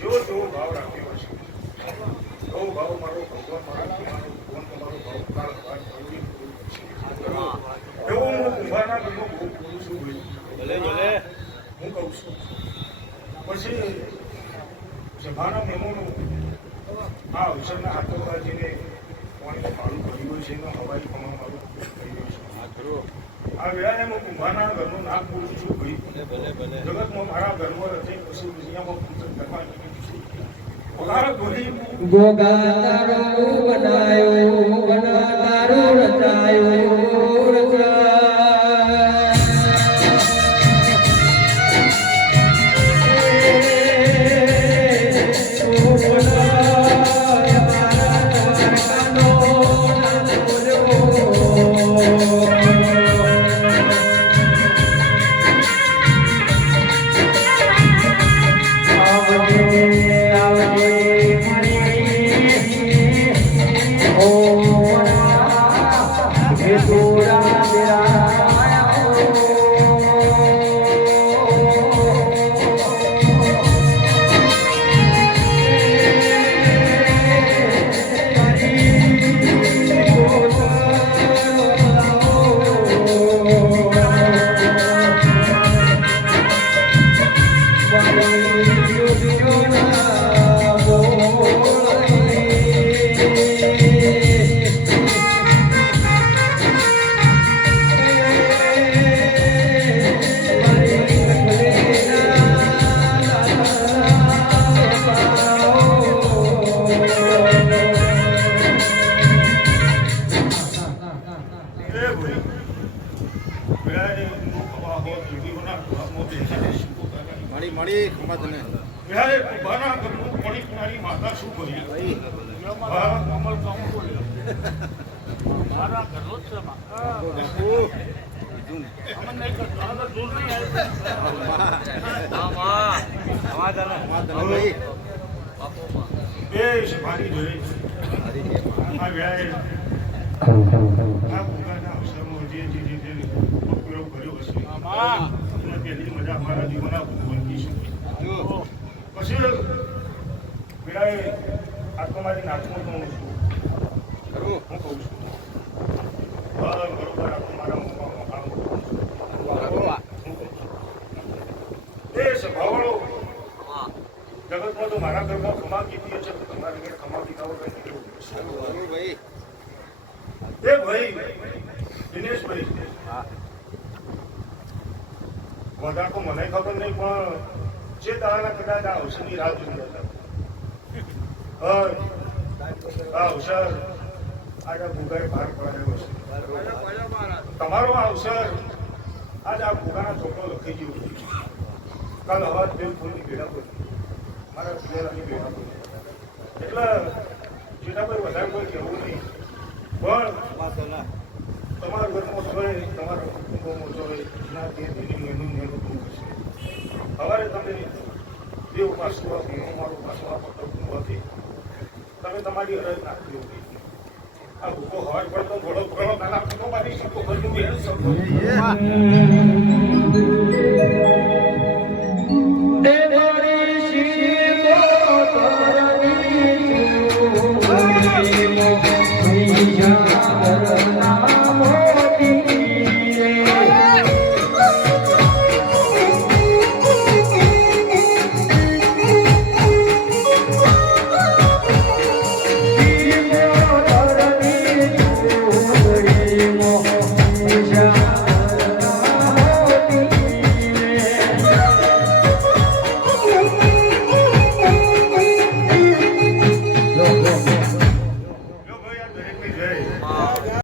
જેવો તેવો ભાવ રાખ્યો છે એવો ભાવ મારો ભગવાન મારા તમારો ભાવ કાળ એવો હું કુંભારના ઘરનો ભોગ કરું છું હું કહું છું પછી સભાના મહેમાનો આ અવસરના આતંકવાદીને પાણી મારું કર્યું છે એનો હવાઈ કમા મારું કર્યું છે આ વેળાએ હું કુંભારના ઘરનું નામ બોલું છું ભાઈ જગતમાં મારા ઘરમાં રચે પછી દુનિયામાં પૂજન કરવા ગોગા તારો બનાયો બના તારો રચાયો માતા શું કરી મારા ઘરનો જ મજા અમારા જીવન પછી પેલા આત્મામાંથી નાચવું તો હું છું ખરું હું કહું છું બરોબર મારા એ સ્વભાવવાળો જગતમાં તો મારા ઘરમાં ખમા કીધી છે તમારી ઘરે ખમા પીતા હોય ભાઈ એ ભાઈ દિનેશભાઈ વધારે તો મને ખબર નહીં પણ જે તારાના કદાચ આ અવસરની રાહ જોઈ રહ્યા હતા આ અવસર આજે આ ભૂગાએ બહાર પડાયો છે તમારો આ અવસર આજ આ ભૂગાના ચોપડો લખી ગયો કાલ હવા દેવ ફૂલની ભેડા પર મારા પ્રિયરાની ભેડા પર એટલે જેઠાભાઈ વધારે કોઈ કહેવું નહીં પણ તમારા ઘરમાં હોય તમારા કુટુંબમાં હોય ના તે એનું મહેનત કરશે સવારે તમે જે ઉપાસો મારું ઉપાસો હતી તમે તમારી અરજ નાખી હતી આ ભૂકો હવાજ પડતો ઘોડો ઘોડો નાના ભૂકો મારી શકો ઘરનું બહેન શકો Yeah.